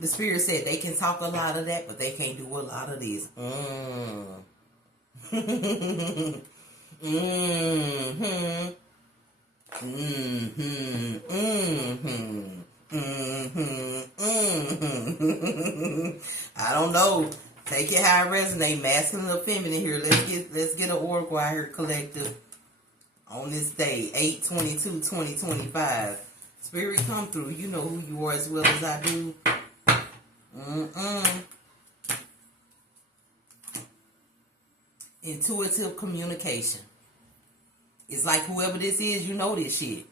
The Spirit said they can talk a lot of that, but they can't do a lot of this. Mm-hmm. Mm-hmm. Mm-hmm. Mm-hmm. Mm-hmm. I don't know. Take it how it resonates. Masculine or feminine here. Let's get an oracle out here, collective. On this day, 8/22/2025. Spirit come through. You know who you are as well as I do. Intuitive communication. It's like whoever this is, you know this shit.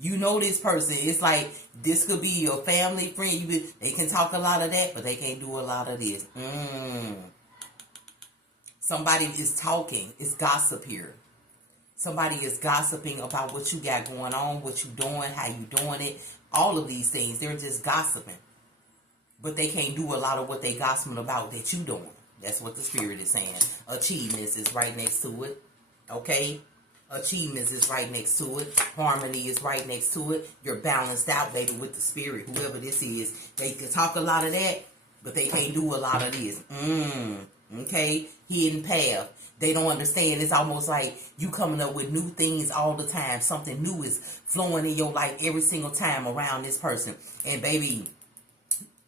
You know this person. It's like this could be your family, friend. They can talk a lot of that, but they can't do a lot of this. Somebody is talking. It's gossip here. Somebody is gossiping about what you got going on, what you doing, how you doing it. All of these things. They're just gossiping. But they can't do a lot of what they gossiping about that you doing. That's what the Spirit is saying. Achievements is right next to it. Okay? Achievements is right next to it. Harmony is right next to it. You're balanced out, baby, with the Spirit. Whoever this is. They can talk a lot of that, but they can't do a lot of this. Okay? Hidden path. They don't understand. It's almost like you coming up with new things all the time. Something new is flowing in your life every single time around this person. And baby,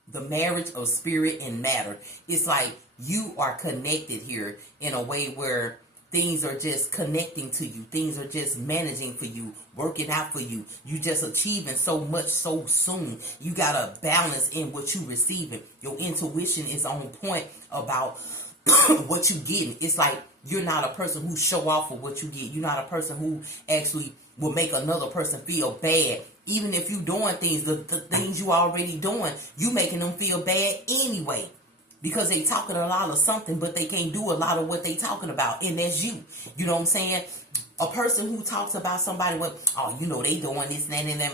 the marriage of spirit and matter. It's like you are connected here in a way where things are just connecting to you. Things are just managing for you, working out for you. You just achieving so much so soon. You got a balance in what you receiving. Your intuition is on point about what you getting. It's like you're not a person who show off for what you get. You're not a person who actually will make another person feel bad. Even if you doing things, the things you already doing, you making them feel bad anyway. Because they talking a lot of something, but they can't do a lot of what they talking about. And that's you. You know what I'm saying? A person who talks about somebody with, oh, you know, they doing this and that and that.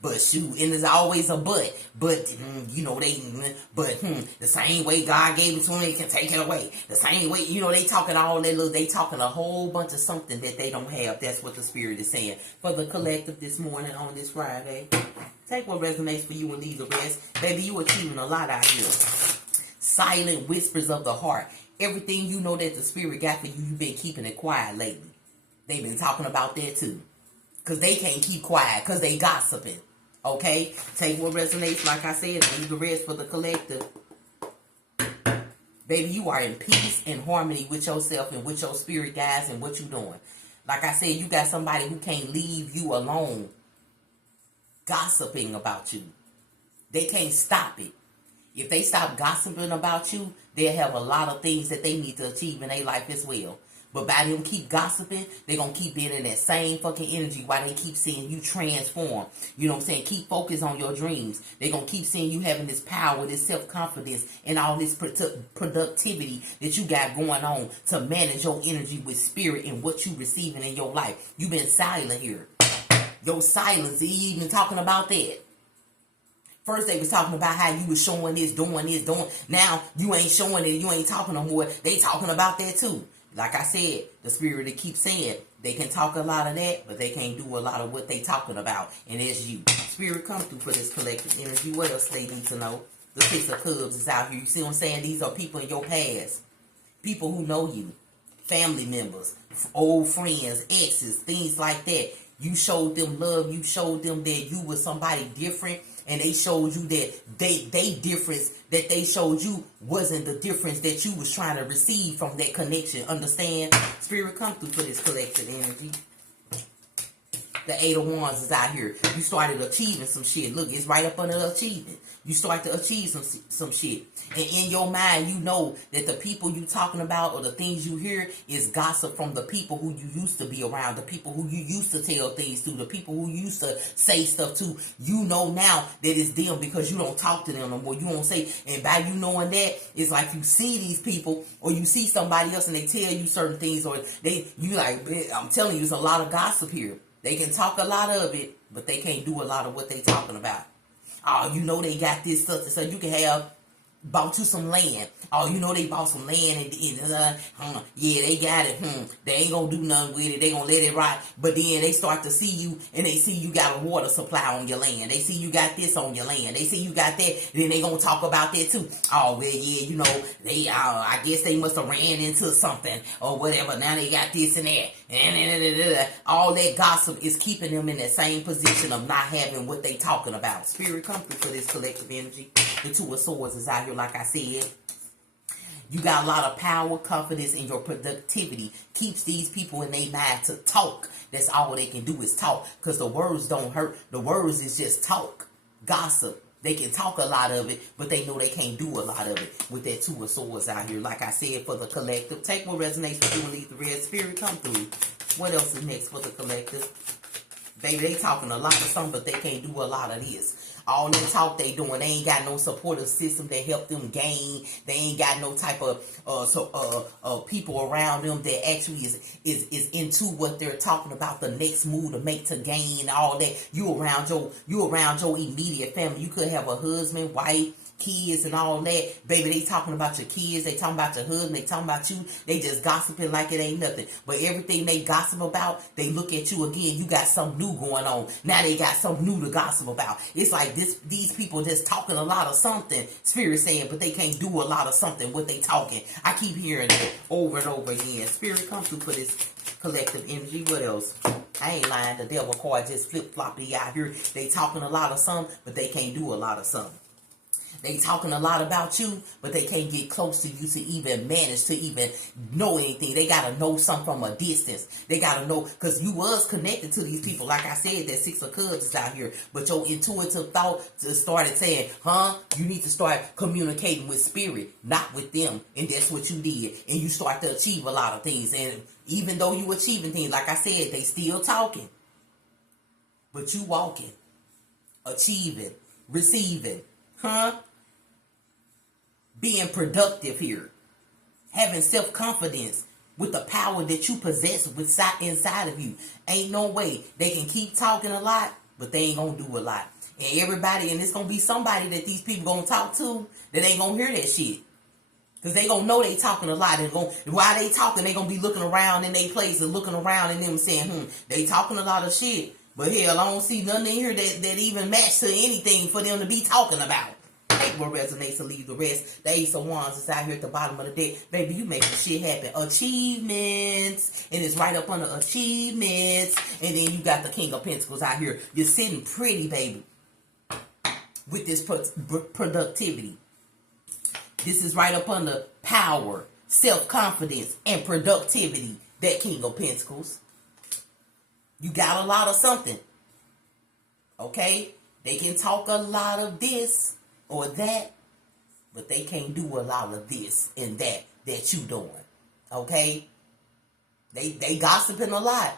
But shoot, and there's always a but. But, you know, the same way God gave it to them, they can take it away. The same way, you know, they talking all that little, they talking a whole bunch of something that they don't have. That's what the Spirit is saying. For the collective this morning on this Friday, take what resonates for you and leave the rest. Baby, you achieving a lot out here. Silent whispers of the heart. Everything you know that the Spirit got for you, you've been keeping it quiet lately. They've been talking about that too. Because they can't keep quiet. Because they gossiping. Okay? Take what resonates, like I said, and leave the rest for the collective. Baby, you are in peace and harmony with yourself and with your spirit, guys, and what you doing. Like I said, you got somebody who can't leave you alone gossiping about you. They can't stop it. If they stop gossiping about you, they'll have a lot of things that they need to achieve in their life as well. But by them keep gossiping, they're going to keep being in that same fucking energy while they keep seeing you transform. You know what I'm saying? Keep focused on your dreams. They're going to keep seeing you having this power, this self-confidence, and all this productivity that you got going on to manage your energy with spirit and what you receiving in your life. You've been silent here. Your silence, they even talking about that. First they was talking about how you was showing this, doing this, doing. Now you ain't showing it, you ain't talking no more. They talking about that too. Like I said, the Spirit that keeps saying they can talk a lot of that, but they can't do a lot of what they talking about. And that's you. Spirit come through for this collective energy. What else they need to know? The Six of Cups is out here. You see what I'm saying? These are people in your past. People who know you. Family members. Old friends. Exes. Things like that. You showed them love. You showed them that you were somebody different. And they showed you that they difference that they showed you wasn't the difference that you was trying to receive from that connection. Understand? Spirit come through for this collective energy. The Eight of Wands is out here. You started achieving some shit. Look, it's right up under achievement. You start to achieve some shit. And in your mind, you know that the people you talking about or the things you hear is gossip from the people who you used to be around, the people who you used to tell things to, the people who you used to say stuff to. You know now that it's them because you don't talk to them no more. You won't say, and by you knowing that, it's like you see these people or you see somebody else and they tell you certain things or you like, I'm telling you, there's a lot of gossip here. They can talk a lot of it, but they can't do a lot of what they talking about. Oh, you know they got this stuff, so you can have bought you some land. Oh, you know they bought some land and yeah, they got it. They ain't gonna do nothing with it. They gonna let it rot. But then they start to see you and they see you got a water supply on your land. They see you got this on your land. They see you got that. Then they gonna talk about that too. Oh, well, yeah, you know, they I guess they must have ran into something or whatever. Now they got this and that. And all that gossip is keeping them in that same position of not having what they talking about. Spirit, come through for this collective energy. The Two of Swords is out here, like I said. You got a lot of power, confidence, and your productivity keeps these people in their mind to talk. That's all they can do is talk, because the words don't hurt. The words is just talk, gossip. They can talk a lot of it, but they know they can't do a lot of it with that Two of Swords out here. Like I said, for the collective, take what resonates with you and leave the red. Spirit, come through. What else is next for the collective? Baby, they talking a lot of something, but they can't do a lot of this. All that talk they doing, they ain't got no supportive system that help them gain. They ain't got no type of people around them that actually is into what they're talking about, the next move to make to gain, all that. You around your immediate family. You could have a husband, wife, kids and all that. Baby, they talking about your kids, they talking about your husband, they talking about you. They just gossiping like it ain't nothing. But everything they gossip about, they look at you again. You got something new going on. Now they got something new to gossip about. It's like these people just talking a lot of something, Spirit saying, but they can't do a lot of something what they talking. I keep hearing it over and over again. Spirit, come through for this collective energy. What else? I ain't lying. The devil card just flip-floppy out here. They talking a lot of something, but they can't do a lot of something. They talking a lot about you, but they can't get close to you to even manage to even know anything. They got to know something from a distance. They got to know, because you was connected to these people. Like I said, that Six of Cups is out here. But your intuitive thought just started saying, you need to start communicating with Spirit, not with them. And that's what you did. And you start to achieve a lot of things. And even though you achieving things, like I said, they still talking. But you walking, achieving, receiving, being productive here, having self-confidence with the power that you possess inside of you. Ain't no way they can keep talking a lot, but they ain't gonna do a lot. And everybody, and it's gonna be somebody that these people gonna talk to that ain't gonna hear that shit. Because they gonna know they talking a lot. And while they talking, they gonna be looking around in their place and looking around and them saying, they talking a lot of shit. But hell, I don't see nothing in here that even match to anything for them to be talking about. Take what resonates and leave the rest. The Ace of Wands is out here at the bottom of the deck. Baby, you making shit happen. Achievements. And it's right up under achievements. And then you got the King of Pentacles out here. You're sitting pretty, baby, with this productivity. This is right up under power, self-confidence, and productivity. That King of Pentacles. You got a lot of something. Okay? They can talk a lot of this or that, but they can't do a lot of this and that you doing. Okay? They gossiping a lot.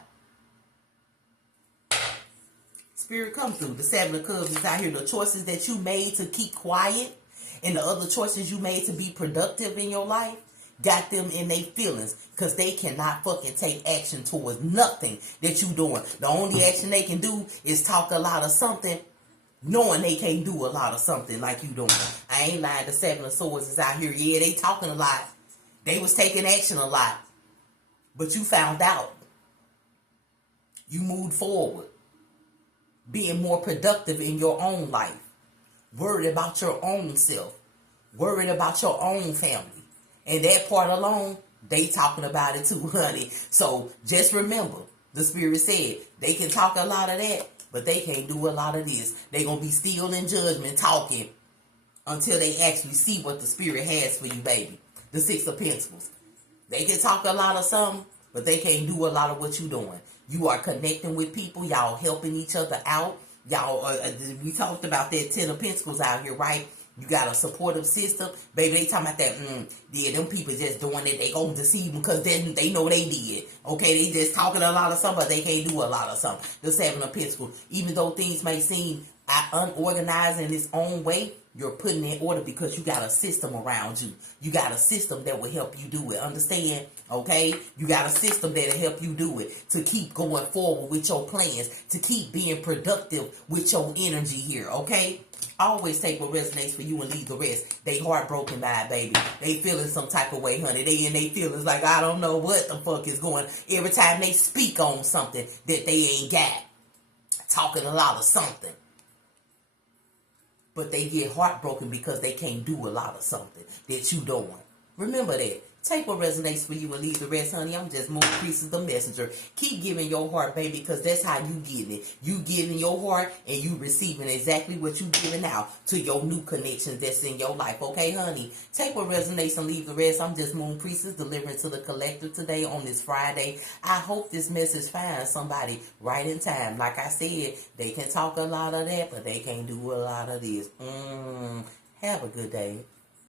Spirit, come through. The Seven of Cups is out here. The choices that you made to keep quiet and the other choices you made to be productive in your life got them in their feelings, because they cannot fucking take action towards nothing that you doing. The only action they can do is talk a lot of something, knowing they can't do a lot of something like you doing. I ain't lying. The Seven of Swords is out here. Yeah, they talking a lot. They was taking action a lot. But you found out. You moved forward. Being more productive in your own life. Worried about your own self. Worried about your own family. And that part alone, they talking about it too, honey. So just remember, the Spirit said, they can talk a lot of that, but they can't do a lot of this. They going to be still in judgment talking until they actually see what the Spirit has for you, baby. The Six of Pentacles. They can talk a lot of something, but they can't do a lot of what you doing. You are connecting with people. Y'all helping each other out. Y'all, we talked about that Ten of Pentacles out here, right? You got a supportive system. Baby, they talking about that, yeah, them people just doing it. They gonna deceive them because they know they did. Okay, they just talking a lot of something, but they can't do a lot of something. The Seven of Pentacles. Even though things may seem unorganized in its own way, you're putting in order because you got a system around you. You got a system that will help you do it. Understand? Okay? You got a system that'll help you do it. To keep going forward with your plans. To keep being productive with your energy here. Okay? Always take what resonates for you and leave the rest. They heartbroken by it, baby. They feeling some type of way, honey. They in they feelings like, I don't know what the fuck is going. Every time they speak on something that they ain't got. Talking a lot of something. But they get heartbroken because they can't do a lot of something that you doing. Remember that. Take what resonates for you and leave the rest, honey. I'm just Moon Priestess, the messenger. Keep giving your heart, baby, because that's how you give it. You giving your heart and you receiving exactly what you giving out to your new connections that's in your life. Okay, honey? Take what resonates and leave the rest. I'm just Moon Priestess, delivering to the collective today on this Friday. I hope this message finds somebody right in time. Like I said, they can talk a lot of that, but they can't do a lot of this. Have a good day.